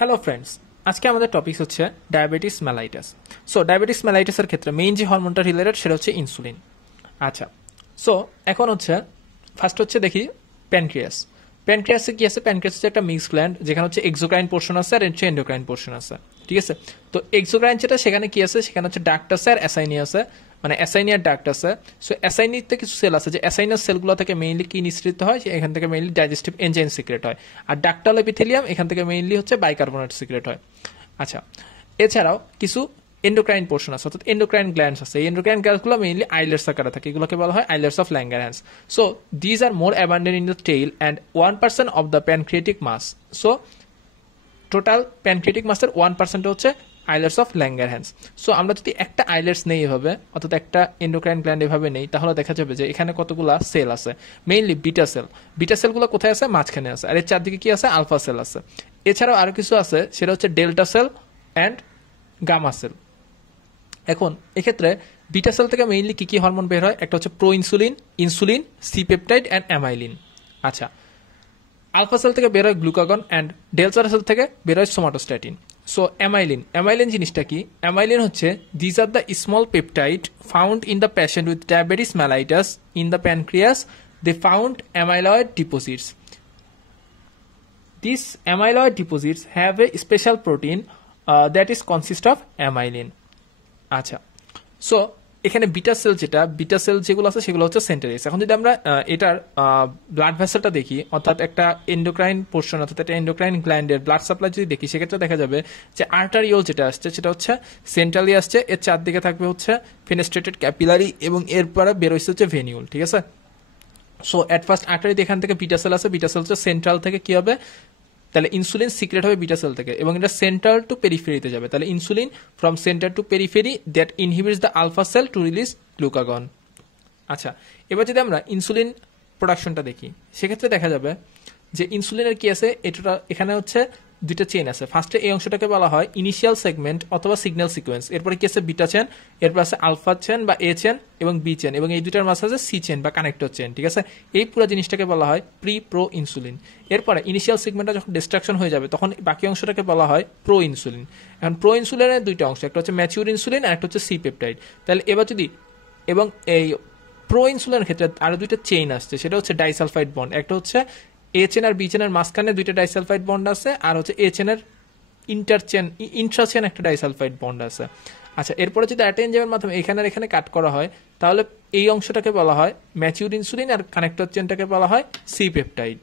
Hello friends, আজকে আমাদের topic হচ্ছে ডায়াবেটিস মেলাইটাস। সো ডায়াবেটিস মেলাইটাসের ক্ষেত্রে মেইন যে হরমোনটা রিলেটেড সেটা হচ্ছে ইনসুলিন। আচ্ছা, সো এখন হচ্ছে ফার্স্ট হচ্ছে দেখি প্যানক্রিয়াস। প্যানক্রিয়াসে কি আছে? প্যানক্রিয়াস হচ্ছে একটা মিক্স গ্ল্যান্ড, যেখানে হচ্ছে এক্সোক্রাইন পোর্শন আছে আর হচ্ছে এন্ডোক্রাইন পোর্শন আছে। ঠিক আছে, তো এক্সোক্রাইন যেটা সেখানে কি আছে? সেখানে হচ্ছে ডাক্ট আছে আর অ্যাসাইনি আছে, মানে অ্যাসাইনিয়ার ডাক্ট আছে। সো অ্যাসাইনিতে কিছু সেল আছে, যে অ্যাসাইনাস সেলগুলো থেকে মেইনলি কি নিঃসৃত হয়, এখান থেকে মেইনলি ডাইজেস্টিভ এনজাইম সিক্রেট হয়। আর ডাক্টাল এপিথেলিয়াম এখান থেকে মেইনলি হচ্ছে বাইকার্বনেট সিক্রেট হয়। আচ্ছা, এছাড়াও কিছু এন্ডোক্রাইন পোর্শন আছে, অর্থাৎ এন্ডোক্রাইন গ্ল্যান্ডস আছে। এই এন্ডোক্রাইন গ্ল্যান্ডসগুলো মেইনলি আইলেটস আকারে থাকে, এগুলোকে বলা হয় islets of Langerhans. So these are more abundant in the tail and 1% of the pancreatic mass. So total pancreatic মাসের 1% হচ্ছে আইলেটস অফ ল্যাঙ্গারহ্যান্স। সো আমরা যদি একটা আইলেটস নেই এভাবে, অর্থাৎ একটা এন্ডোক্রাইন গ্ল্যান্ড এভাবে নেই, তাহলে দেখা যাবে যে এখানে কতগুলা সেল আছে। Mainly beta sell. বিটা সেলগুলো কোথায় আছে? মাঝখানে আছে। আর এর চারদিকে কি আছে? আলফা সেল আছে। এছাড়াও আরো কিছু আছে, সেটা হচ্ছে delta cell and gamma cell. এখন এক্ষেত্রে বিটা সেল থেকে মেইনলি কি কি হরমোন বের হয়? একটা হচ্ছে pro insulin, insulin, C peptide and amylin. আচ্ছা, আলফা সেল থেকে বের হয় গ্লুকাগন অ্যান্ড ডেলটা সেল থেকে বের হয় সোমাটোস্ট্যাটিন। সো অ্যামাইলিন, অ্যামাইলিন জিনিসটা কি? অ্যামাইলিন হচ্ছে these are the small peptide found in the patient with diabetes mellitus in the pancreas. They found amyloid deposits. These amyloid deposits have a special protein that is consist of amylin. আচ্ছা, so এখানে beta sell যেগুলো আছে সেগুলো হচ্ছে সেন্টারিস। এখন যদি আমরা এটার ব্লাড ভেসেলটা দেখি, অর্থাৎ একটা এন্ডোক্রাইন পোর্শন, অর্থাৎ একটা এন্ডোক্রাইন গ্ল্যান্ডের ব্লাড সাপ্লাই যদি দেখি, সেক্ষেত্রে দেখা যাবে যে আর্টারিওল যেটা আসছে সেটা হচ্ছে সেন্ট্রালি আসছে, এর চারদিকে থাকবে হচ্ছে ফেনেস্ট্রেটেড ক্যাপিলারি এবং এরপরে বেরোচ্ছে হচ্ছে ভেনিউল। ঠিক আছে, সো অ্যাট ফার্স্ট আর্টারিতে এখান থেকে বিটা সেল আছে, বিটা সেল হচ্ছে সেন্ট্রাল থেকে কি হবে? তাহলে ইনসুলিন সিক্রেট হবে বিটা সেল থেকে এবং এটা সেন্ট্রাল টু পেরিফেরিতে যাবে। তাহলে insulin from center to periphery that inhibits the alpha cell to release glucagon. আচ্ছা, এবার যদি আমরা ইনসুলিন প্রোডাকশনটা দেখি, সেক্ষেত্রে দেখা যাবে যে ইনসুলিনের কি আছে? এটা এখানে হচ্ছে দুইটা চেন আছে। ফার্স্টে এই অংশটাকে বলা হয় ইনিশিয়াল সেগমেন্ট অথবা সিগন্যাল সিকোয়েন্স। এরপরে কি আছে? বিটা চেন, এরপর আছে আলফা চেন বা এ চেন এবং বি চেন, এবং এই দুইটার মাঝে আছে সি চেন বা কানেক্টর চেন। ঠিক আছে, এই পুরো জিনিসটাকে বলা হয় প্রি প্রো ইনসুলিন। এরপরে ইনিশিয়াল সেগমেন্টটা যখন ডিস্ট্রাকশন হয়ে যাবে, তখন বাকি অংশটাকে বলা হয় প্রো ইনসুলিন। এখন প্রো ইনসুলিনের দুইটা অংশ, একটা হচ্ছে ম্যাচিউর ইনসুলিন আর একটা হচ্ছে সি পেপটাইড। তাহলে এবার যদি, এবং এই প্রো ইনসুলিনের ক্ষেত্রে আরো দুইটা চেইন আসছে, সেটা হচ্ছে ডাইসালফাইড বন্ড। একটা হচ্ছে এ চেন আর বি চেনের মাঝখানে দুইটা ডাইসালফাইড বন্ড আছে, আর হচ্ছে এ চেনের ইন্ট্রাচেন একটা ডাইসালফাইড বন্ড আছে। আচ্ছা, এরপরে যদি একটা এনজাইমের মাধ্যমে এখানে এখানে কাট করা হয়, তাহলে এই অংশটাকে বলা হয় ম্যাচিউর ইনসুলিন আর কানেক্টর চেনটাকে বলা হয় সি পেপটাইড।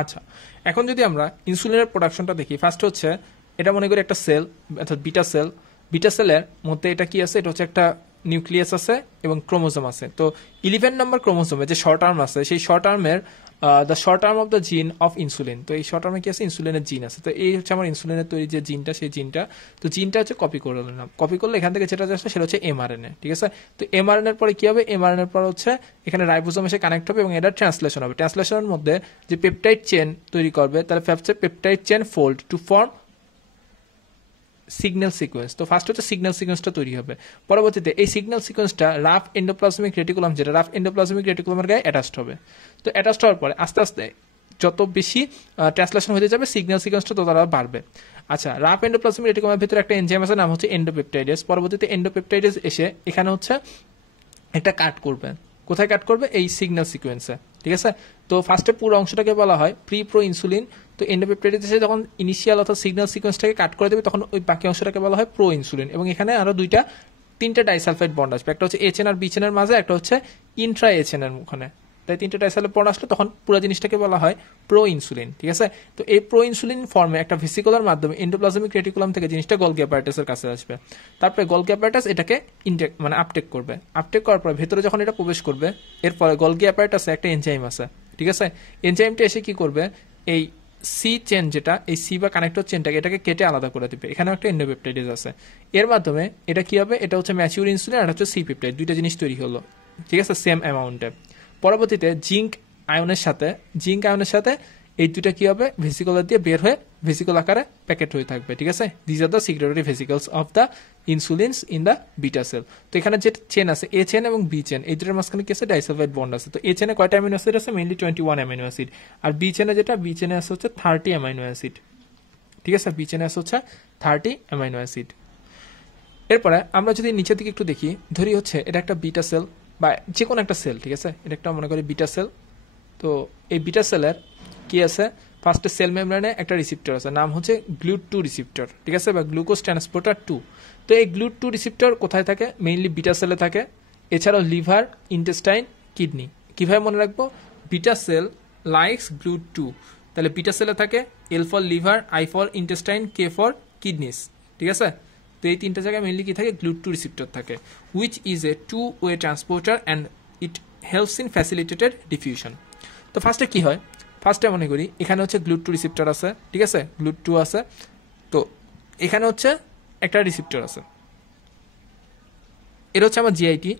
আচ্ছা, এখন যদি আমরা ইনসুলিনের প্রোডাকশনটা দেখি, ফার্স্ট হচ্ছে এটা মনে করি একটা সেল, অর্থাৎ বিটা সেল। বিটা সেলের মধ্যে এটা কি আছে? এটা হচ্ছে একটা নিউক্লিয়াস আছে এবং ক্রোমোজোম আছে। তো 11 নম্বর ক্রোমোজোমে যে শর্ট আর্ম আছে, সেই শর্ট আর্মের the short arm of the gene of insulin. তো এই শর্ট আর্মে কি আছে? ইনসুলিনের জিন আছে। তো এই হচ্ছে আমার ইনসুলিনের তৈরি যে জিনটা, সেই জিনটা, তো জিনটা হচ্ছে কপি করে নিলাম। কপি করলে এখান থেকে যেটা আসবে সেটা হচ্ছে এমআরএনএ। ঠিক আছে, তো এমআরএনএর পরে কি হবে? এমআরএনএর পর হচ্ছে এখানে রাইবোজোম এসে কানেক্ট হবে এবং এটা ট্রান্সলেশন হবে। ট্রান্সলেশনের মধ্যে যে পেপটাইড চেন তৈরি করবে, তাহলে peptide chain fold to form signal sequence. তো ফার্স্ট হচ্ছে সিগন্যাল সিকোয়েন্সটা তৈরি হবে। পরবর্তীতে এই সিগন্যাল সিকোয়েন্সটা রাফ এন্ডোপ্লাজমিক রেটিকুলাম, যেটা রাফ এন্ডোপ্লাজমিক রেটিকুলামের গায়ে অ্যাটাচড হবে। তো অ্যাটাচড হওয়ার পরে আস্তে আস্তে যত বেশি ট্রান্সলেশন হতে যাবে, সিগন্যাল সিকোয়েন্সটা তত বাড়বে। আচ্ছা, রাফ এন্ডোপ্লাজমিক রেটিকুলামের ভিতরে একটা এনজাইম আছে, নাম হচ্ছে এন্ডোপেপটাইডেস। পরবর্তীতে এন্ডোপেপটাইডেস এসে এখানে হচ্ছে একটা কাট করবে। কোথায় কাট করবে? এই সিগন্যাল সিকোয়েন্সে। ঠিক আছে, তো ফার্স্টে পুরো অংশটাকে বলা হয় প্রি প্রো ইনসুলিন। তো এন্ডোপেপটাইডেসে যখন ইনিশিয়াল অর্থাৎ সিগন্যাল সিকোয়েন্সটাকে কাট করে দেবে, তখন ওই বাকি অংশটাকে বলা হয় প্রো ইনসুলিন। এবং এখানে আরো তিনটা ডাইসালফাইড বন্ড আসবে, একটা হচ্ছে এইচএন আর বিচেনের মাঝে, একটা হচ্ছে ইন্ট্রা এইচএনের ওখানে। তাই তিনটা ডাইসালফাইড বন্ড আসলে তখন পুরো জিনিসটাকে বলা হয় প্রো ইনসুলিন। ঠিক আছে, তো এই প্রো ইনসুলিন ফর্মে একটা ভেসিকুলার মাধ্যমে এন্ডোপ্লাজমিক রেটিকুলাম থেকে জিনিসটা গলগি অ্যাপারেটাসের কাছে আসবে। তারপরে গলগি অ্যাপারেটাস এটাকে আপটেক করবে। আপটেক করার পর ভেতরে যখন এটা প্রবেশ করবে, এরপরে গলগি অ্যাপারেটাসে একটা এনজাইম আছে। ঠিক আছে, এনজাইমটা এসে কি করবে? এই সি চেন, যেটা এই সি বা কানেক্টর চেনটাকে, এটাকে কেটে আলাদা করে দিবে। এখানেও একটা এন্ডোপেপটাইডেস আছে। এর মাধ্যমে এটা কি হবে? এটা হচ্ছে ম্যাচিউর ইনসুলিন আর হচ্ছে সি পেপটাইড, দুইটা জিনিস তৈরি হলো। ঠিক আছে, সেম অ্যামাউন্টে। পরবর্তীতে জিঙ্ক আয়নের সাথে এই দুইটা কি হবে? ভেসিকুলার দিয়ে বের হয়ে ভেসিকল আকারে প্যাকেট হয়ে থাকবে। ঠিক আছে, this are the secretory vesicles of the insulins in the beta cell. তো এখানে যে চেন আছে, এ চেন এবং বি চেন, এই দুটোর মাঝখানে কি আছে? ডাইসালফাইড বন্ড আছে। তো এ চেনে কয়টা অ্যামিনো অ্যাসিড আছে? Mainly 21 amino acid. আর বি চেনে আছে হচ্ছে 30 অ্যামিনো অ্যাসিড। ঠিক আছে, বি চেনে আছে হচ্ছে 30 অ্যামাইনো অ্যাসিড। এরপরে আমরা যদি নিচের দিকে একটু দেখি, ধরি হচ্ছে এটা একটা বিটা সেল বা যে কোনো একটা সেল, ঠিক আছে, এটা একটা মনে করি বিটা সেল। তো এই বিটা সেলের কি আছে, ফার্স্টে সেল মেমব্রেনে একটা রিসিপ্টর আছে, নাম হচ্ছে GLUT2 রিসিপ্টর, ঠিক আছে, বা গ্লুকোজ ট্রান্সপোর্টার 2। তো এই GLUT2 রিসিপ্টর কোথায় থাকে, মেইনলি বিটা সেলে থাকে, এছাড়াও লিভার, ইন্টেস্টাইন, কিডনি। কিভাবে মনে রাখবো, বিটা সেল লাইকস GLUT2, তাহলে বিটা সেলে থাকে L for liver, I for intestine, K for kidneys, ঠিক আছে। তো এই তিনটা জায়গায় মেইনলি কি থাকে, GLUT2 রিসিপ্টর থাকে, which is a 2-way transporter and it helps in facilitated diffusion. তো ফার্স্টে কি হয়, ফার্স্টে মনে করি এখানে হচ্ছে GLUT2 রিসিপ্টর আছে, ঠিক আছে, GLUT2 আছে। তো এখানে হচ্ছে একটা রিসিপ্টর আছে, এটা হচ্ছে আমার জিআইটি।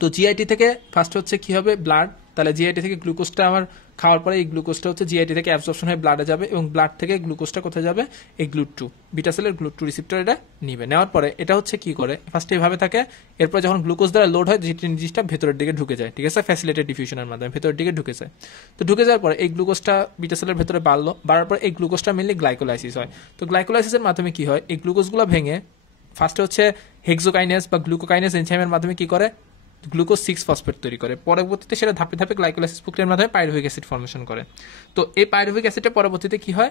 তো জিআইটি থেকে ফার্স্ট হচ্ছে কি হবে, ব্লাড, তাহলে জিআইটি থেকে গ্লুকোজটা আমার খাওয়ার পরে এই গ্লুকোজটা হচ্ছে জিআইটি থেকে অ্যাবজর্পশন হয়ে ব্লাডে যাবে, এবং ব্লাড থেকে গ্লুকোজটা কোথায় যাবে, এই GLUT2 বিটা সেলের GLUT2 রিসিপ্টর এটা নিবে। নেওয়ার পরে এটা হচ্ছে কি করে, ফার্স্টে এভাবে থাকে, এরপর যখন গ্লুকোজ দ্বারা লোড হয় জিনিসটা ভেতরের দিকে ঢুকে যায়, ঠিক আছে, ফ্যাসিলিটেড ডিফিউশনের মাধ্যমে ভেতরের দিকে ঢুকে যায়। তো ঢুকে যাওয়ার পরে এই গ্লুকোজটা বিটা সেলের ভেতরে বাড়ার পর এই গ্লুকোজটা মেনলি গ্লাইকোলাইসিস হয়। তো গ্লাইকোলাইসিসের মাধ্যমে কি হয়, এই গ্লুকোজগুলো ভেঙে ফার্স্টে হচ্ছে হেক্সোকাইনেস বা গ্লুকোকাইনেস এনজাইমের মাধ্যমে কি করে, গ্লুকোজ 6 ফসফেট তৈরি করে, পরবর্তীতে সেটা ধাপে ধাপে গ্লাইকোলাইসিস প্রক্রিয়ার মাধ্যমে পাইরুভিক অ্যাসিড ফর্মেশন করে। তো এই পাইরুভিক অ্যাসিডটা পরবর্তীতে কি হয়,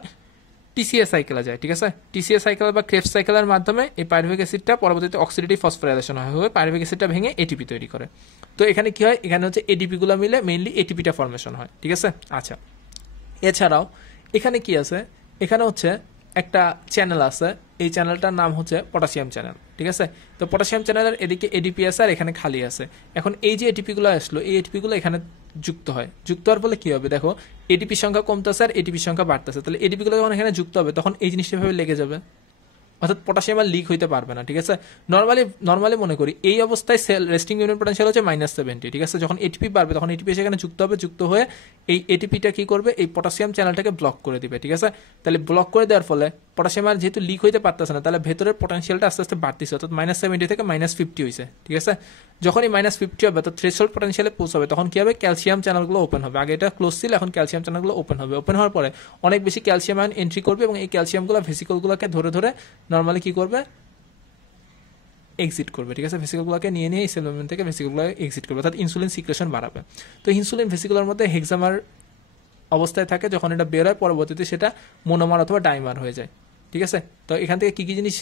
টিসিএ সাইকেলে যায়, ঠিক আছে, টিসিএ সাইকেল বা ক্রেবস সাইকেলের মাধ্যমে এই পাইরুভিক অ্যাসিডটা পরবর্তীতে অক্সিডেটিভ ফসফোরাইলেশন হয়ে পাইরুভিক অ্যাসিডটা ভেঙে এটিপি তৈরি করে। তো এখানে কি হয়, এখানে হচ্ছে এডিপি গুলো মিলে মেইনলি এটিপিটা ফর্মেশন হয়, ঠিক আছে। আচ্ছা, এছাড়াও এখানে কি আছে, এখানে হচ্ছে একটা চ্যানেল আছে, এই চ্যানেলটার নাম হচ্ছে পটাশিয়াম চ্যানেল, ঠিক আছে। তো পটাশিয়াম চ্যানেলের এদিকে এডিপি আছে আর এখানে খালি আছে। এখন এই যে এটিপি গুলো আসলো, এই এটিপি গুলো এখানে যুক্ত হয়, যুক্ত হওয়ার ফলে কি হবে, দেখো এটিপির সংখ্যা কমতেছে আর এটিপির সংখ্যা বাড়তেছে, তাহলে এটিপি গুলো যখন এখানে যুক্ত হবে তখন এই জিনিসটা ভাবে লেগে যাবে, অর্থাৎ পটাশিয়াম আর লিক হইতে পারবে না, ঠিক আছে। নর্মালি মনে করি এই অবস্থায় সেল রেস্টিং ইউনিট পোটেনশিয়াল হচ্ছে -70, ঠিক আছে। যখন এটিপি বাড়বে তখন এটিপি সেখানে যুক্ত হবে, যুক্ত হয়ে এই এটিপিটা কি করবে, এই পটাশিয়াম চ্যানেলটাকে ব্লক করে দিবে, ঠিক আছে। তাহলে ব্লক করে দেওয়ার ফলে পটাশিয়াম আর যেহেতু লিক হইতে পারতেছে না, তাহলে ভেতরের পোটেনশিয়ালটা আস্তে আস্তে বাড়তেছে, অর্থাৎ -70 থেকে -50 হয়েছে, ঠিক আছে। যখনই -50 হবে তো থ্রেশহোল্ড পোটেনশিয়ালে পৌঁছাবে, তখন কি হবে, ক্যালসিয়াম চ্যানেলগুলো ওপেন হবে, আগে এটা ক্লোজ ছিল, এখন ক্যালসিয়াম চ্যানেলগুলো ওপেন হবে। ওপেন হওয়ার পরে অনেক বেশি ক্যালসিয়াম আয়ন এন্ট্রি করবে, এবং এই ক্যালসিয়ামগুলো ভেসিকলগুলোকে ধরে ধরে নর্মালি কি করবে, এক্সিট করবে, ঠিক আছে, ভেসিকলগুলোকে নিয়ে নিয়ে এই সেল মেমব্রেন থেকে ভেসিকলগুলো এক্সিট করবে, অর্থাৎ ইনসুলিন সিক্রেশন বাড়াবে। তো ইনসুলিন ভেসিকুলার মধ্যে হেক্সামার অবস্থায় থাকে, যখন এটা বের হয় পরবর্তীতে সেটা মোনোমার অথবা ডাইমার হয়ে যায়, ঠিক আছে। তো এখান থেকে কি কি জিনিস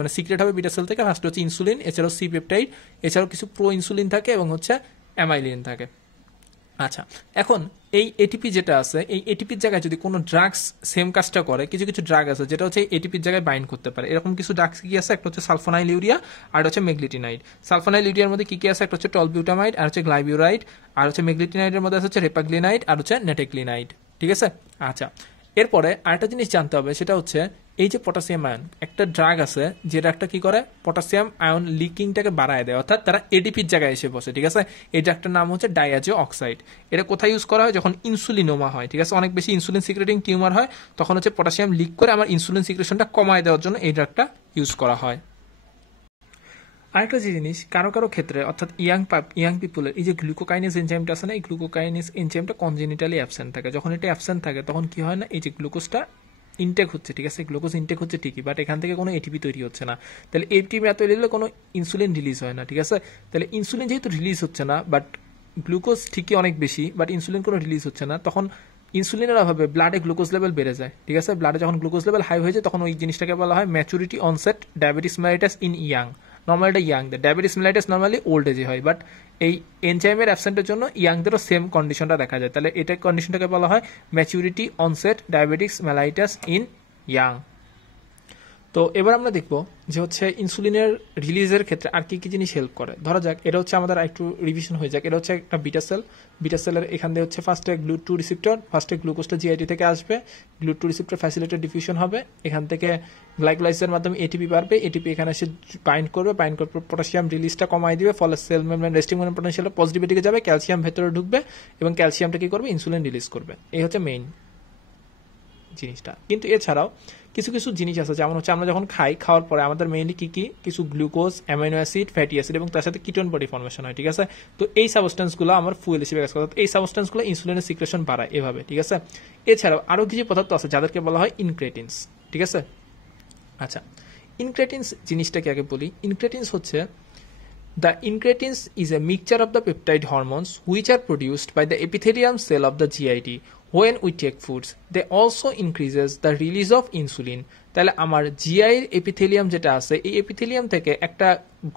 মানে সিক্রেট হবে বিটা সেল থেকে, ফার্স্ট হচ্ছে ইনসুলিন, এছাড়াও সি পেপটাইড, এছাড়াও কিছু প্রো ইনসুলিন থাকে এবং হচ্ছে অ্যামাইলিন থাকে। আচ্ছা, এখন এই এটিপি যেটা আছে, এই এটিপির জায়গায় যদি কোনো ড্রাগস সেম কাজটা করে, কিছু কিছু ড্রাগ আছে যেটা হচ্ছে এটিপির জায়গায় বাইন্ড করতে পারে, এরকম কিছু ড্রাগস কি আছে, একটা হচ্ছে সালফোনাইল ইউরিয়া আর হচ্ছে মেগলিটিনাইড। সালফোনাইল ইউরিয়ার মধ্যে কি কি আছে, একটা হচ্ছে টলবিউটামাইড আর হচ্ছে গ্লাইবিউরাইড, আর হচ্ছে মেগলিটিনাইডের মধ্যে হচ্ছে রেপাগ্লিনাইড আর হচ্ছে নেটেক্লিনাইড, ঠিক আছে। আচ্ছা, এরপরে আরেকটা জিনিস জানতে হবে, সেটা হচ্ছে এই যে পটাশিয়াম আয়ন একটা ড্রাগ আছে, যেটা একটা কি করে, পটাশিয়াম আয়ন লিকিংটাকে বাড়ায় দেয়, অর্থাৎ তারা এডিপির জায়গায় এসে বসে, ঠিক আছে। এই ড্রাগটার নাম হচ্ছে ডায়াজো অক্সাইড। এটা কোথায় ইউজ করা হয়, যখন ইনসুলিনোমা হয়, ঠিক আছে, অনেক বেশি ইনসুলিন সিক্রেটিং টিউমার হয়, তখন হচ্ছে পটাশিয়াম লিক করে আমার ইনসুলিন সিক্রেশনটা কমায় দেওয়ার জন্য এই ড্রাগটা ইউজ করা হয়। আরেকটা যে জিনিস কারো কারো ক্ষেত্রে, অর্থাৎ ইয়াং পিপুলের এই যে গ্লুকোকাইনেস এনজাইমটা আছে না, এই গ্লুকোকাইনেস এনজাইমটা কনজেনিটালি অ্যাবসেন্ট থাকে। যখন এটা অ্যাবসেন্ট থাকে তখন কি হয় না, এই যে গ্লুকোজটা ইনটেক হচ্ছে, ঠিক আছে, গ্লুকোজ ইনটেক হচ্ছে ঠিকই, বাট এখান থেকে কোনো এটিপি তৈরি হচ্ছে না। তাহলে এটিপি না তৈরি হলে কোনো ইনসুলিন রিলিজ হয় না, ঠিক আছে। তাহলে ইনসুলিন যেহেতু রিলিজ হচ্ছে না, বাট গ্লুকোজ ঠিকই অনেক বেশি, বাট ইনসুলিন কোনো রিলিজ হচ্ছে না, তখন ইনসুলিনের অভাবে ব্লাডে গ্লুকোজ লেভেল বেড়ে যায়, ঠিক আছে। ব্লাডে যখন গ্লুকোজ লেভেল হাই হয়ে যায় তখন ওই জিনিসটাকে বলা হয় maturity onset diabetes mellitus in young. Normally এটা ইয়াংদের, ডায়াবেটিস মেলাইটাস নর্মালি ওল্ড এজে হয়, বাট এই এনজাইমের অ্যাবসেন্টের জন্য ইয়াংদেরও সেম কন্ডিশনটা দেখা যায়। তাহলে এটা কন্ডিশনটাকে বলা হয় maturity onset diabetes mellitus in young. তো এবার আমরা দেখব যে হচ্ছে ইনসুলিনের রিলিজের ক্ষেত্রে আর কি কি জিনিস হেল্প করে। ধরা যাক এটা হচ্ছে আমাদের একটু রিভিশন হয়ে যাক, এটা হচ্ছে একটা বিটা সেল। বিটা সেলের এখান দিয়ে হচ্ছে ফার্স্টে GLUT2 রিসিপ্টর, ফার্স্টে গ্লুকোজটা জিআইটি থেকে আসবে, GLUT2 রিসিপ্টর ফ্যাসিলিটেড ডিফিউশন হবে, এখান থেকে গ্লাইকোলাইসিসের মাধ্যমে এটিপি বাড়বে, এটিপি এখানে এসে বাইন্ড করবে, বাইন্ড করে পটাশিয়াম রিলিজটা কমাই দিবে, ফলে cell membrane resting membrane potential পজিটিভের দিকে যাবে, ক্যালসিয়াম ভেতরে ঢুকবে এবং ক্যালসিয়ামটা কি করবে, ইনসুলিন রিলিজ করবে। এই হচ্ছে মেইন জিনিসটা। কিন্তু এছাড়াও কিছু কিছু জিনিস আছে, যেমন হচ্ছে আমরা যখন খাওয়ার পরে আমাদের মেইনলি কি কি, কিছু glucose, amino acid, fatty acid এবং তার সাথে কিটোন বডি ফর্মেশন হয়, ঠিক আছে। তো এই সাবস্টেন্সগুলো আমার ফুয়েল হিসেবে কাজ করে, এই সাবস্টেন্সগুলো ইনসুলিনের সিক্রেশন বাড়ায় এভাবে, ঠিক আছে। এছাড়াও আরো কিছু পদার্থ আছে যাদেরকে বলা হয় ইনক্রেটিনস, ঠিক আছে। আচ্ছা, ইনক্রেটিনস জিনিসটাকে আগে বলি। ইনক্রেটিনস হচ্ছে the incretins is a mixture of the peptide hormones which are produced by the epithelium cell of the GIT when we take foods. They also increases the release of insulin. তাহলে আমার জিআই এপিথেলিয়াম যেটা আছে এই epithelium থেকে একটা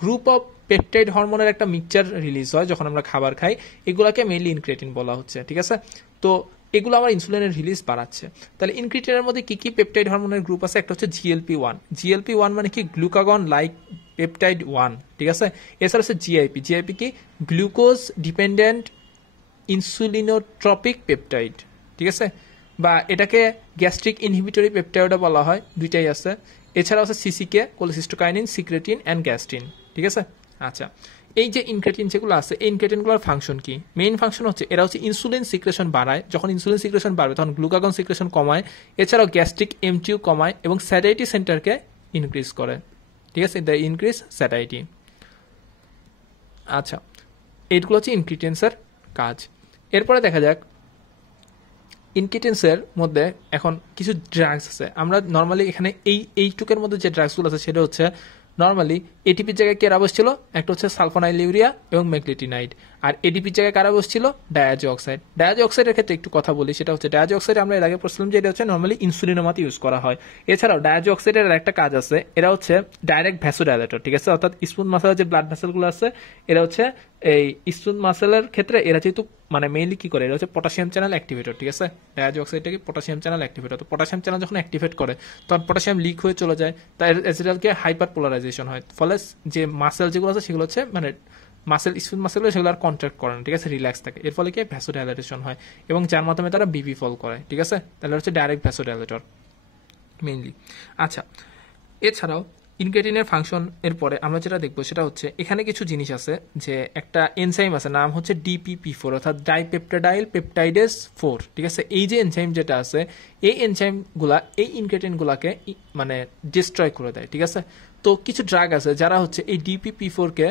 group of peptide হরমোনের একটা mixture release হয় যখন আমরা খাবার খাই, এগুলাকে মেইনলি ইনক্রেটিন বলা হচ্ছে। ঠিক আছে, তো এগুলো আমার ইনসুলিনের রিলিজ বাড়াচ্ছে। তাহলে ইনক্রেটিনের মধ্যে কি কি পেপটাইড হরমোনের গ্রুপ আছে? একটা হচ্ছে GLP-1। GLP-1 মানে কি? Glucagon like peptide 1। ঠিক আছে, এছাড়া হচ্ছে জিআইপি। জিআইপি কি? Glucose dependent insulinotropic peptide. ঠিক আছে, বা এটাকে গ্যাস্ট্রিক ইনহিবিটরি পেপটাইডও বলা হয়, দুইটাই আছে। এছাড়া আছে সিসিকে, কোলেসিস্টোকাইনিন, সিক্রেটিন অ্যান্ড গ্যাস্ট্রিন। ঠিক আছে। আচ্ছা, এই যে ইনক্রেটিন যেগুলো আছে এই ইনক্রেটিনগুলোর ফাংশন কি? মেইন ফাংশন হচ্ছে এরা হচ্ছে ইনসুলিন সিক্রেশন বাড়ায়। যখন ইনসুলিন সিক্রেশন বাড়বে তখন গ্লুকাগন সিক্রেশন কমায়, এছাড়াও গ্যাস্ট্রিক এমটিও কমায় এবং স্যাটাইটি সেন্টারকে ইনক্রিজ করে। ঠিক আছে, দ্য ইনক্রিজ স্যাটাইটি। আচ্ছা, এইগুলো হচ্ছে ইনক্রিটেন্সের কাজ। এরপরে দেখা যাক ইনক্রিটেন্সের মধ্যে এখন কিছু ড্রাগস আছে। আমরা নর্মালি এখানে এইটুকের মধ্যে যে ড্রাগসগুলো আছে সেটা হচ্ছে নর্মালি এটিপির জায়গায় কারা বসছিল? একটা হচ্ছে সালফোনাইল ইউরিয়া এবং মেগলিটিনাইড। আর এডিপির জায়গায় কারা বসছিল? ডায়াজি অক্সাইড। ডায়াজি অক্সাইডের ক্ষেত্রে একটু কথা বলি, সেটা হচ্ছে ডায়াজি অক্সাইড আমরা এর আগে পড়ছিলাম যে এটা হচ্ছে নর্মালি ইনসুলিনের মতো ইউজ করা হয়। এছাড়াও ডায়াজি অক্সাইডের একটা কাজ আছে, এরা হচ্ছে ডাইরেক্ট ভ্যাসোডাইলেটর। ঠিক আছে, অর্থাৎ স্মুথ মাসেলের যে ব্লাড ভ্যাসেলগুলো আছে এরা হচ্ছে এই স্মুথ মাসেলের ক্ষেত্রে এরা যেহেতু মানে মেইনলি কি করে, এটা হচ্ছে পটাশিয়াম চ্যানেল অ্যাক্টিভেটর। ঠিক আছে, ডায়াজি অক্সাইডটাকে পটাশিয়াম চ্যানেল অ্যাক্টিভেটর। তো পটাশিয়াম চ্যানেল যখন অ্যাক্টিভেট করে তখন পটাশিয়াম লিক হয়ে চলে যায়, তাই অ্যাসিডালকে হাইপার পোলারাইজেশন হয়। ফলে যে মাসেল যেগুলো আছে সেগুলো হচ্ছে মানে মাসেল স্মুথ মাসেলগুলো সেগুলো আর কন্ট্রাক্ট করে না। ঠিক আছে, রিল্যাক্স থাকে। এর ফলে কি ভ্যাসোডাইলেটেশন হয় এবং যার মাধ্যমে তারা বিপি ফল করে। ঠিক আছে, তাহলে হচ্ছে ডাইরেক্ট ভ্যাসোডাইলেটর মেইনলি। আচ্ছা, এছাড়াও ইনক্রেটিনের ফাংশন এর পরে আমরা যেটা দেখবো সেটা হচ্ছে এখানে কিছু জিনিস আছে, যে একটা এনজাইম আছে নাম হচ্ছে DPP4 অর্থাৎ ডাইপেপটাইডাইল পেপটাইডেস 4। ঠিক আছে, এই যে এনজাইম যেটা আছে এই এনজাইমগুলা এই ইনক্রেটিনগুলাকে মানে ডিস্ট্রয় করে দেয়। ঠিক আছে, তো কিছু ড্রাগ আছে যারা হচ্ছে এই DPP4-কে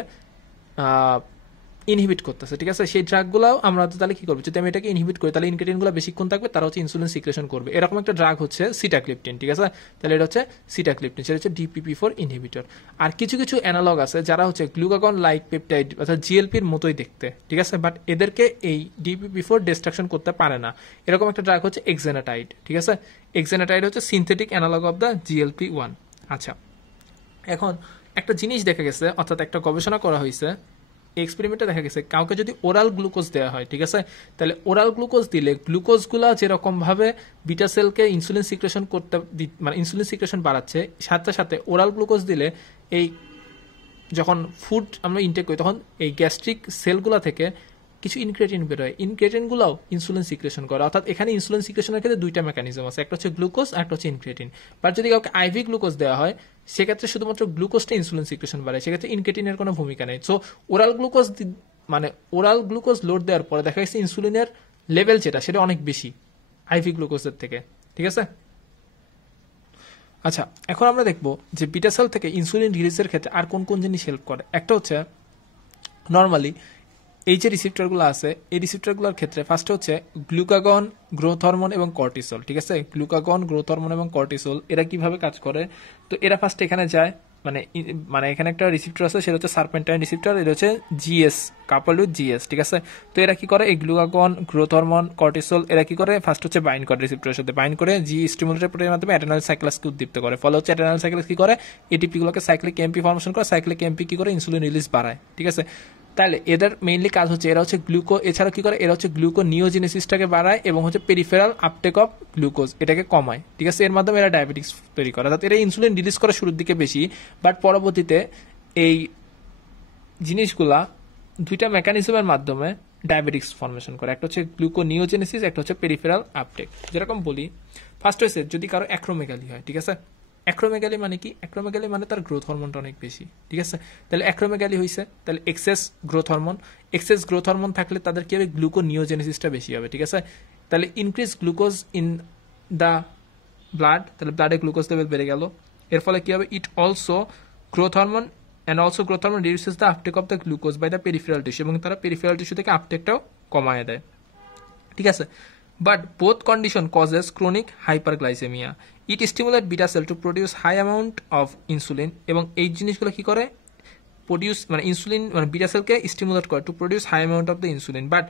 ইনহিবিট করতেছে। ঠিক আছে, সেই ড্রাগগুলাও আমরা তাহলে কি করবো? যদি আমি এটাকে ইনহিবিট করি তাহলে ইনক্রেটিনগুলো বেশিক্ষণ থাকবে, তারা হচ্ছে ইনসুলিন সিক্রেশন করবে। এরকম একটা ড্রাগ হচ্ছে সিটাক্লিপটিন। ঠিক আছে, তাহলে এটা হচ্ছে সিটাক্লিপটিন, সেটা হচ্ছে DPP4 ইনহিবিটর। আর কিছু কিছু অ্যানালগ আছে যারা হচ্ছে গ্লুকাগন লাইক পেপটাইড অর্থাৎ জিএলপির মতোই দেখতে। ঠিক আছে, বাট এদেরকে এই DPP4 ডিস্ট্রাকশন করতে পারে না। এরকম একটা ড্রাগ হচ্ছে এক্সেনাটাইড। ঠিক আছে, এক্সেনাটাইড হচ্ছে synthetic analogue of the GLP-1। আচ্ছা, এখন একটা জিনিস দেখা গেছে, অর্থাৎ একটা গবেষণা করা হয়েছে, এক্সপেরিমেন্টে দেখা গেছে কাউকে যদি ওরাল গ্লুকোজ দেওয়া হয়, ঠিক আছে, তাহলে ওরাল গ্লুকোজ দিলে গ্লুকোজগুলা যেরকম ভাবে বিটা সেলকে ইনসুলিন সিক্রেশন করতে মানে ইনসুলিন সিক্রেশন বাড়াচ্ছে, সাথে সাথে ওরাল গ্লুকোজ দিলে এই যখন ফুড আমরা ইনটেক করি তখন এই গ্যাস্ট্রিক সেলগুলা থেকে কিছু ইনক্রেটিন বেরোয়, ইনক্রেটিনগুলোও ইনসুলিন সিক্রেশন করে। অর্থাৎ এখানে ইনসুলিন সিক্রেশনের ক্ষেত্রে দুইটা মেকানিজম আছে, একটা হচ্ছে গ্লুকোজ আর একটা হচ্ছে ইনক্রেটিন। বাট যদি কাউকে আইভি গ্লুকোজ দেওয়া হয় সেক্ষেত্রে শুধুমাত্র গ্লুকোজটা ইনসুলিন সিক্রেশন বাড়ায়, সেক্ষেত্রে ইনক্রেটিনের কোনো ভূমিকা নেই। সো ওরাল গ্লুকোজ মানে ওরাল গ্লুকোজ লোড দেওয়ার পরে দেখা গেছে ইনসুলিনের লেভেল যেটা সেটা অনেক বেশি আইভি গ্লুকোজের থেকে। ঠিক আছে, আচ্ছা, এখন আমরা দেখবো যে বিটা সেল থেকে ইনসুলিন রিলিজের ক্ষেত্রে আর কোন কোন জিনিস হেল্প করে। একটা হচ্ছে নর্মালি এই যে রিসিপ্টরগুলো আছে এই রিসিপ্টরগুলোর ক্ষেত্রে ফার্স্টে হচ্ছে গ্লুকাগন, গ্রোথ হরমোন এবং কর্টিসল। ঠিক আছে, গ্লুকাগন, গ্রোথ হরমোন এবং কর্টিসল এরা কিভাবে কাজ করে? তো এরা ফার্স্ট এখানে যায়, মানে এখানে একটা রিসিপ্টর আছে সেটা হচ্ছে সার্পেন্টাইন রিসিপ্টর, এটা হচ্ছে জিএস কাপল উইথ জিএস। ঠিক আছে, তো এরা কি করে? এই গ্লুকাগন, গ্রোথ হরমোন, কর্টিসল এরা কি করে? ফার্স্ট হচ্ছে বাইন্ড করে রিসিপ্টরের সাথে, বাইন্ড করে জি স্টিমুলেটর প্রোটিনের মাধ্যমে অ্যাডেনাল সাইক্লাসকে উদ্দীপ্ত করে। ফলে হচ্ছে অ্যাডেনাল সাইক্লাস কি করে? এটিপি গুলোকে সাইক্লিক এমপি ফর্মেশন করে, সাইক্লিক এমপি কি করে? ইনসুলিন রিলিজ বাড়ায়। ঠিক আছে, তাহলে এদের মেইনলি কাজ হচ্ছে এরা হচ্ছে গ্লুকো, এছাড়া কি করে? এরা হচ্ছে গ্লুকো নিওজেনেসিসটাকে বাড়ায় এবং হচ্ছে পেরিফেরাল আপটেক অফ গ্লুকোজ এটাকে কমায়। ঠিক আছে, এর মাধ্যমে এরা ডায়াবেটিক্স তৈরি করে। অর্থাৎ এরা ইনসুলিন রিলিজ করে শুরুর দিকে বেশি, বাট পরবর্তীতে এই জিনিসগুলা দুইটা মেকানিজমের মাধ্যমে ডায়াবেটিক্স ফর্মেশন করে। একটা হচ্ছে গ্লুকো নিওজেনেসিস, একটা হচ্ছে পেরিফেরাল আপটেক। যেরকম বলি, ফার্স্ট হয়েছে যদি কারো অ্যাক্রোমেগালি হয়, ঠিক আছে, অ্যাক্রোমেগালি মানে কি? অ্যাক্রোমেগালি মানে তার গ্রোথ হরমোনটা অনেক বেশি। ঠিক আছে, তাহলে অ্যাক্রোমেগালি হয়েছে, তাহলে excess growth hormone, excess growth hormone থাকলে তাদের কি হবে? গ্লুকো নিওজেনেসিসটা বেশি হবে। ঠিক আছে, তাহলে increase glucose in the blood, তাহলে ব্লাডে গ্লুকোজ লেভেল বেড়ে গেল। এর ফলে কি হবে? It also growth hormone and also growth hormone reduces the uptake of the glucose by the peripheral tissue, এবং তারা পেরিফেরাল টিস্যু থেকে আপটেকটাও কমায় দেয়। ঠিক আছে, but both condition causes chronic hyperglycemia. It stimulate beta cell to produce high amount of insulin, এবং এই জিনিসগুলো কি করে প্রডিউস মানে ইনসুলিন মানে বিটা সেলকে স্টিমুলেট করে to produce high amount of the insulin, but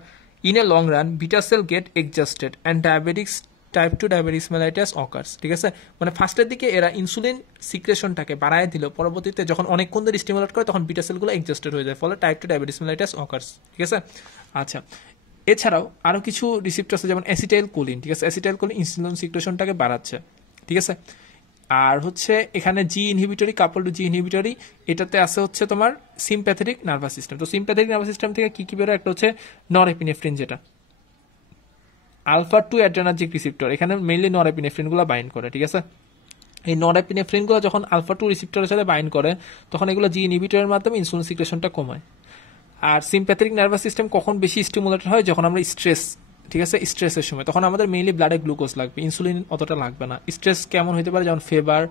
in a long run beta cell get exhausted and diabetics type 2 diabetes mellitus occurs. ঠিক আছে, মানে ফার্স্টের দিকে এরা ইনসুলিন সিক্রেশনটাকে বাড়ায় দিল, পরবর্তীতে যখন অনেকক্ষণ ধরে স্টিমুলেট করে তখন বিটা সেলগুলো এক্সজস্টেড হয়ে যায়, ফলে টাইপ 2 ডায়াবেটিস মেলাইটাস অকার্স। ঠিক আছে, আচ্ছা এছাড়াও আরও কিছু রিসিপ্টর আছে যেমন অ্যাসিটাইল কোলিন। ঠিক আছে, অ্যাসিটাইল কোলিন ইনসুলিন সিক্রেশনটাকে বাড়াচ্ছে। ঠিক আছে, আর হচ্ছে এখানে জি ইনহিবিটরি কাপল টু জি ইনহিবিটরি, এটাতে আছে হচ্ছে তোমার সিম্প্যাথেটিক নার্ভাস সিস্টেম। তো সিম্প্যাথেটিক নার্ভাস সিস্টেম থেকে কি কি বেরোয়, একটা হচ্ছে নরএপিনেফ্রিন, যেটা আলফা 2 অ্যাড্রেনার্জিক রিসিপ্টর, এখানে মেইনলি নরএপিনেফ্রিনগুলো বাইন্ড করে। ঠিক আছে, এই নরএপিনেফ্রিনগুলো যখন আলফা 2 রিসিপ্টরের সাথে বাইন্ড করে তখন এগুলো জি ইনহিবিটরের মাধ্যমে ইনসুলিন সিক্রেশনটা কমায়। আর সিম্প্যাথেটিক নার্ভাস সিস্টেম কখন বেশি স্টিমুলেটেড হয়, যখন আমরা স্ট্রেস, ঠিক আছে, স্ট্রেসের সময়, তখন আমাদের মেইনলি ব্লাডে গ্লুকোজ লাগবে, ইনসুলিন অতটা লাগবে না। স্ট্রেস কেমন হতে পারে, যেমন ফিভার,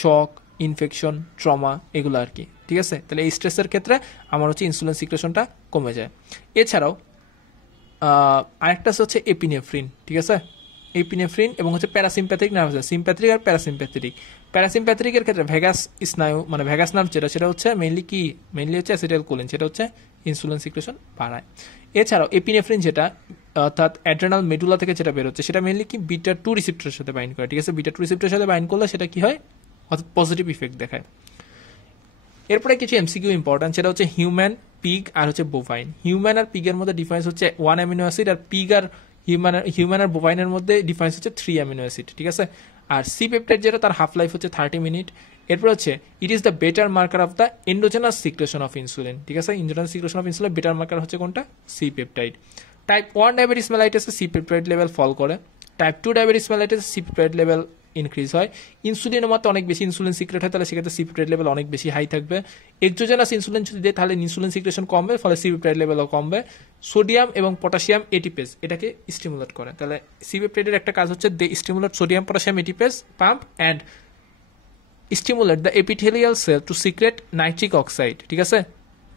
শক, ইনফেকশন, ট্রমা, এগুলো আর কি। ঠিক আছে, তাহলে এই স্ট্রেসের ক্ষেত্রে আমার হচ্ছে ইনসুলিন সিক্রেশনটা কমে যায়। এছাড়াও আরেকটা হচ্ছে এপিনেফ্রিন। ঠিক আছে, এপিনেফ্রিন এবং হচ্ছে প্যারাসিম্প্যাথিক নার্ভাস, সিম্প্যাথিক আর প্যারাসিম্প্যাথিক। প্যারাসিম্প্যাথিকের ক্ষেত্রে ভেগাস স্নায়ু মানে ভেগাস নার্ভ যেটা, সেটা হচ্ছে মেইনলি হচ্ছে অ্যাসিটাইল কোলিন, সেটা হচ্ছে ইনসুলিন সিক্রেশন বাড়ায়। এছাড়াও এপিনেফ্রিন যেটা অর্থাৎ অ্যাড্রেনাল মেডুলা থেকে যেটা বেরোচ্ছে, সেটা মেইনলি কি বিটা 2 রিসিপ্টরের সাথে বাইন্ড করে। ঠিক আছে, বিটা 2 রিসিপ্টরের সাথে বাইন্ড করলে সেটা কি হয়, অর্থাৎ পজিটিভ ইফেক্ট দেখায়। এরপরে কিছু এমসিকিউ ইম্পর্টেন্ট, সেটা হচ্ছে হিউম্যান, পিগ আর হচ্ছে বোভাইন। হিউম্যান আর পিগের মধ্যে ডিফারেন্স হচ্ছে 1 অ্যামিনো অ্যাসিড, আর পিগ আর হিউম্যান আর বোভাইনের মধ্যে ডিফারেন্স হচ্ছে 3 অ্যামিনো অ্যাসিড। ঠিক আছে, আর সি পেপটাইড যেটা, তার হাফ লাইফ হচ্ছে 30 মিনিট। এরপর হচ্ছে it is the better marker of the endogenous secretion of insulin. ঠিক আছে, endogenous secretion of insulin better marker হচ্ছে কোনটা, সি পেপটাইড। টাইপ 1 ডায়াবেটিস মেলাইটাসে সি পেপটাইড লেভেল ফল করে, টাইপ 2 ডায়াবেটিস মেলাইটাসে সি পেপটাইড লেভেল ইনক্রিজ হয়। ইনসুলিনের মাত্রা অনেক বেশি ইনসুলিন সিক্রেট হয়, তাহলে সেক্ষেত্রে সি পেপটাইড লেভেল অনেক বেশি হাই থাকবে। এক্সোজেনাস ইনসুলিন যদি দেয় তাহলে ইনসুলিন সিক্রেশন কমবে, ফলে সি পেপটাইড লেভেলও কমবে। সোডিয়াম এবং পটাশিয়াম এটিপেজ এটাকে স্টিমুলেট করে, তাহলে সি পেপটাইডের একটা কাজ হচ্ছে they stimulate sodium potassium ATPase pump and stimulate the epithelial cell to secrete nitric oxide. ঠিক আছে,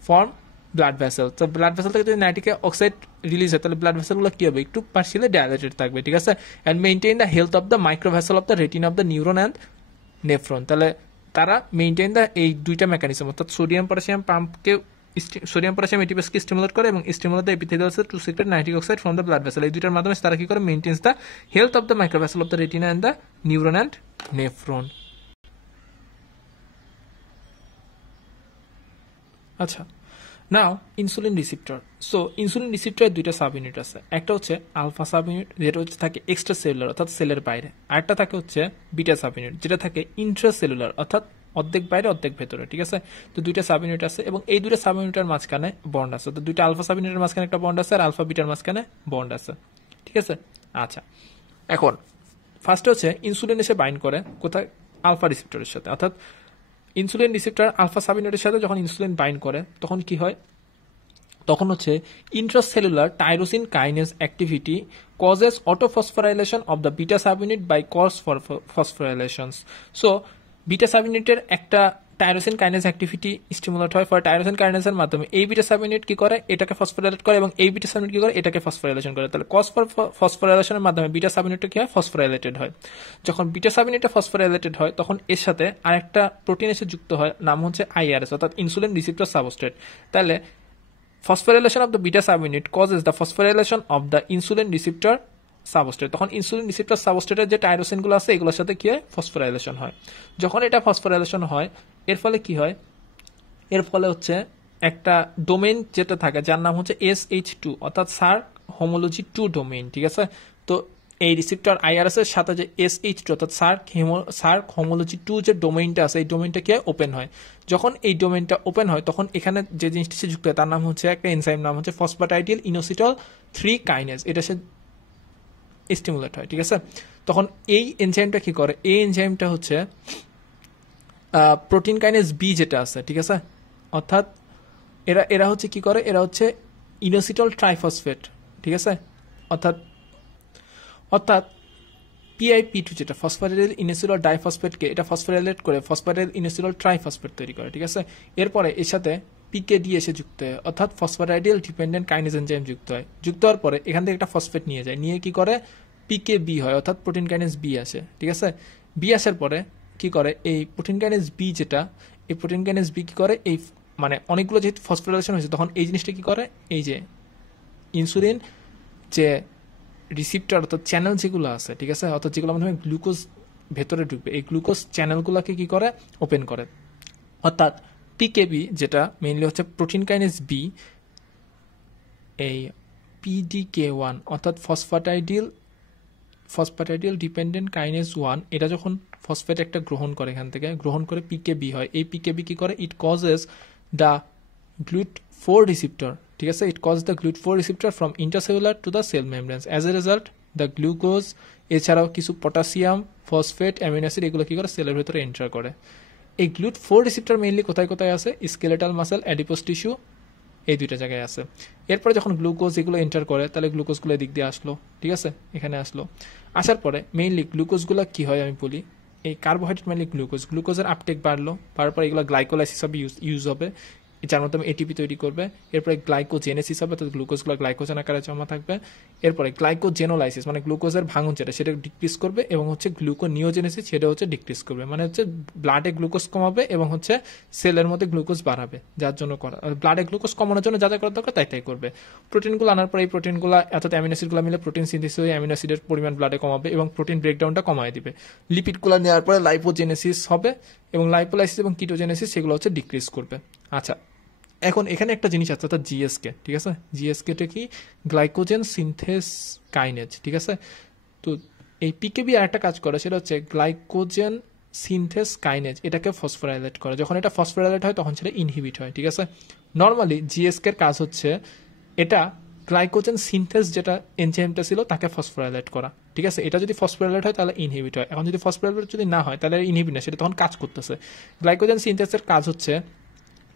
ফর্ম ব্লাড ভেসেল। তো ব্লাড ভেসেল থেকে যদি নাইট্রিক অক্সাইড রিলিজ হয় তাহলে ব্লাড ভেসেলগুলো কি হবে, একটু পার্শিয়ালি ডায়ালেটেড থাকবে। ঠিক আছে, and maintain the health of the microvessel of the retina of the neuron and nephron. তাহলে তারা মেইনটেইন দ্য এই দুইটা মেকানিজম, অর্থাৎ সোডিয়াম পটাশিয়াম পাম্পকে সোডিয়াম পটাশিয়াম এটিপেজকে স্টিমুলেট করে এবং stimulate the epithelial cell to secrete nitric oxide from the blood vessel. এই দুইটার মাধ্যমে তারা কি করে, maintains the health of the microvessel of the retina and the neuron and nephron. আচ্ছা, নাও ইনসুলিন রিসিপ্টর। সো ইনসুলিন রিসিপ্টরের দুইটা সাব ইউনিট আছে, একটা হচ্ছে আলফা সাব ইউনিট যেটা হচ্ছে থাকে এক্সট্রা সেলুলার অর্থাৎ সেলের বাইরে, আরেকটা থাকে হচ্ছে বিটা সাব ইউনিট যেটা থাকে ইন্ট্রা সেলুলার অর্থাৎ অর্ধেক বাইরে অর্ধেক ভেতরে। ঠিক আছে, তো দুইটা সাব ইউনিট আছে এবং এই দুইটা সাব ইউনিটের মাঝখানে বন্ড আছে। তো দুইটা আলফা সাব ইউনিটের মাঝখানে একটা বন্ড আছে আর আলফা বিটার মাঝখানে বন্ড আছে। ঠিক আছে, আচ্ছা এখন ফার্স্টে হচ্ছে ইনসুলিন এসে বাইন্ড করে কোথায়, আলফা রিসিপ্টরের সাথে, অর্থাৎ ইনসুলিন রিসিপ্টর আলফা সাব ইউনিটের সাথে যখন ইনসুলিন বাইন্ড করে তখন কি হয়, তখন হচ্ছে intracellular tyrosine kinase activity causes autophosphorylation of the beta subunit by cross phosphorylations. So beta সাব ইউনিটের একটা টাইরোসিন কাইনেজ অ্যাক্টিভিটি স্টিমুলেট হয়, ফলে টাইরোসিন কাইনেজের মাধ্যমে এই বিটা সাব ইউনিট কি করে, এটাকে ফসফোরাইলেট করে এবং এই বিটা সাব ইউনিট কি করে, এটাকে ফসফোরাইলেশন করে। তাহলে কস ফসফোরাইলেশনের মাধ্যমে বিটা সাব ইউনিটটা কি হয়, ফসফোরাইলেটেড হয়। যখন বিটা সাব ইউনিটটা ফসফোরাইলেটেড হয় তখন এর সাথে আরেকটা প্রোটিন এসে যুক্ত হয়, নাম হচ্ছে আইআরএস অর্থাৎ ইনসুলিন রিসিপ্টর সাবস্ট্রেট। তাহলে phosphorylation of the beta subunit causes the phosphorylation of the insulin receptor substrate. তখন ইনসুলিন রিসেপ্টর সাবস্ট্রেটের যে টাইরোসিনগুলো আছে এগুলোর সাথে কি হয়, ফসফোরাইলেশন হয়। যখন এটা ফসফোরাইলেশন হয় এর ফলে কি হয়, এর ফলে হচ্ছে একটা ডোমেইন যেটা থাকে যার নাম হচ্ছে SH2 অর্থাৎ সার্ক হোমোলজি 2 ডোমেইন। ঠিক আছে, তো এই রিসেপ্টর আইআরএস এর সাথে যে SH2 অর্থাৎ সার্ক হোমোলজি 2 যে ডোমেইনটা আছে এই ডোমেইনটা কি ওপেন হয়। যখন এই ডোমেইনটা ওপেন হয় তখন এখানে যে জিনিসটা সে যুক্ত হয় তার নাম হচ্ছে একটা এনজাইম নাম হচ্ছে ফসফাটাইডিল ইনোসিটল 3 কাইনেজ, এটা সে স্টিমুলেট হয়। ঠিক আছে, তখন এই এনজাইমটা কি করে, এই এনজাইমটা হচ্ছে প্রোটিন কাইনেজ বি যেটা আছে, ঠিক আছে, অর্থাৎ এরা হচ্ছে কি করে, এরা হচ্ছে ইনোসিটল ট্রাইফসফেট। ঠিক আছে, অর্থাৎ PIP2 যেটা ফসফোরাইল ইনোসিটল ডাইফসফেটকে এটা ফসফোরাইলেট করে ফসফোরাইল ইনোসিটল ট্রাইফসফেট তৈরি করে। ঠিক আছে, এরপরে এর সাথে PKD এসে যুক্ত হয় অর্থাৎ ফসফোরাইডিয়াল ডিপেন্ডেন্ট কাইনেজ এনজাইম যুক্ত হয়। যুক্ত হওয়ার পরে এখান থেকে একটা ফসফেট নিয়ে যায়, নিয়ে কি করে PKB হয় অর্থাৎ প্রোটিন কাইনেজ বি আসে। ঠিক আছে, বি আসার পরে কি করে এই প্রোটিন কাইনেজ বি যেটা, এই প্রোটিন কাইনেজ বি কি করে এই মানে অনেকগুলো যেহেতু ফসফোরাইলেশন হয়েছে তখন এই জিনিসটা কি করে, এই যে ইনসুলিন যে রিসিপ্টার অর্থাৎ চ্যানেল যেগুলো আছে, ঠিক আছে, অর্থাৎ যেগুলো মাধ্যমে গ্লুকোজ ভেতরে ঢুকবে, এই গ্লুকোজ চ্যানেলগুলোকে কি করে, ওপেন করে। অর্থাৎ পিকেবি যেটা মেইনলি হচ্ছে প্রোটিন কাইনেজ বি, এই PDK1 অর্থাৎ ফসফাটাইডিল ডিপেন্ডেন্ট কাইনেজ 1, এটা যখন ফসফেট একটা গ্রহণ করে, এখান থেকে গ্রহণ করে পিকেবি হয়। এই পিকেবি কি করে, it causes the GLUT4 receptor, ঠিক আছে, it cause the GLUT4 receptor from intercellular to the cell membranes. As a result the glucose এছাড়াও কিছু পটাশিয়াম, ফসফেট, অ্যামিনো অ্যাসিড এগুলো কি করে সেলের ভেতরে এন্টার করে। এই GLUT4 রিসিপ্টর মেইনলি কোথায় কোথায় আছে, স্কেলেটাল মাসেল, অ্যাডিপোস টিস্যু, এই দুইটা জায়গায় আছে। এরপরে যখন গ্লুকোজ এগুলো এন্টার করে তাহলে গ্লুকোজগুলো এদিক দিয়ে আসলো, ঠিক আছে, এখানে আসলো। আসার পরে মেইনলি গ্লুকোজগুলো কি হয় আমি বলি, এই কার্বোহাইড্রেট মেইনলি গ্লুকোজের আপটেক বাড়লো, তারপর এগুলো গ্লাইকোলাইসিস হবে, ইউজ হবে, যার মাধ্যমে এটিপি তৈরি করবে। এরপরে গ্লাইকোজেনেসিস হবে, অর্থাৎ গ্লুকোজগুলো গ্লাইকোজেন আকারে জমা থাকবে। এরপরে গ্লাইকোজেনোলাইসিস মানে গ্লুকোজের ভাঙন যেটা সেটা ডিক্রিজ করবে, এবং হচ্ছে গ্লুকোনিওজেনেসিস সেটা হচ্ছে ডিক্রিজ করবে, মানে হচ্ছে ব্লাডে গ্লুকোজ কমাবে এবং হচ্ছে সেলের মধ্যে গ্লুকোজ বাড়াবে, যার জন্য করা ব্লাডে গ্লুকোজ কমানোর জন্য যা যা করা দরকার তাই করবে। প্রোটিনগুলো আনার পরে এই প্রোটিনগুলো অর্থাৎ অ্যামিনো অ্যাসিডগুলো মিলে প্রোটিন সিনথেসিস হয়ে অ্যামিনো অ্যাসিডের পরিমাণ ব্লাডে কমাবে এবং প্রোটিন ব্রেকডাউনটা কমায় দিবে। লিপিডগুলো নেওয়ার পরে লাইপোজেনেসিস হবে এবং লাইপোলাইসিস এবং কিটোজেনেসিস সেগুলো হচ্ছে ডিক্রিজ করবে। আচ্ছা, এখন এখানে একটা জিনিস আছে, অর্থাৎ জিএসকে, ঠিক আছে, জিএসকেটা কি, গ্লাইকোজেন সিনথেস কাইনেজ, ঠিক আছে। তো এই পিকেবি আর একটা কাজ করে, সেটা হচ্ছে গ্লাইকোজেন সিনথেস কাইনেজ, এটাকে ফসফোরাইলেট করে। যখন এটা ফসফোরাইলেট হয় তখন সেটা ইনহিবিট হয়, ঠিক আছে। নর্মালি জিএসকের কাজ হচ্ছে এটা গ্লাইকোজেন সিনথেস যেটা এনজাইমটা ছিল তাকে ফসফোরাইলেট করা, ঠিক আছে। এটা যদি ফসফোরাইলেট হয় তাহলে ইনহিবিট হয়। এখন যদি ফসফোরাইলেট যদি না হয় তাহলে ইনহিবিট না, সেটা তখন কাজ করতেছে। গ্লাইকোজেন সিনথেসের কাজ হচ্ছে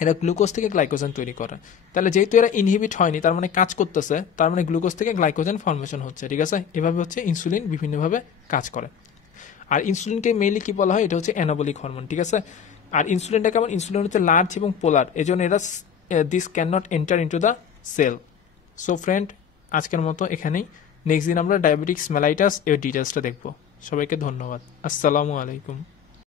এরা গ্লুকোজ থেকে গ্লাইকোজেন তৈরি করে। তাহলে যেহেতু এরা ইনহিবিট হয়নি, তার মানে কাজ করতেছে, তার মানে গ্লুকোজ থেকে গ্লাইকোজেন ফর্মেশন হচ্ছে, ঠিক আছে। এভাবে হচ্ছে ইনসুলিন বিভিন্নভাবে কাজ করে। আর ইনসুলিনকে মেইনলি কি বলা হয়, এটা হচ্ছে অ্যানাবলিক হরমোন, ঠিক আছে। আর ইনসুলিনটা কেমন, ইনসুলিন হচ্ছে লার্জ এবং পোলার, এজন্য এরা this can not enter into the cell. So friend, আজকের মতো এখানেই। নেক্সট দিন আমরা ডায়াবেটিক্স মেলাইটাস এর ডিটেলসটা দেখবো। সবাইকে ধন্যবাদ। আসসালামু আলাইকুম।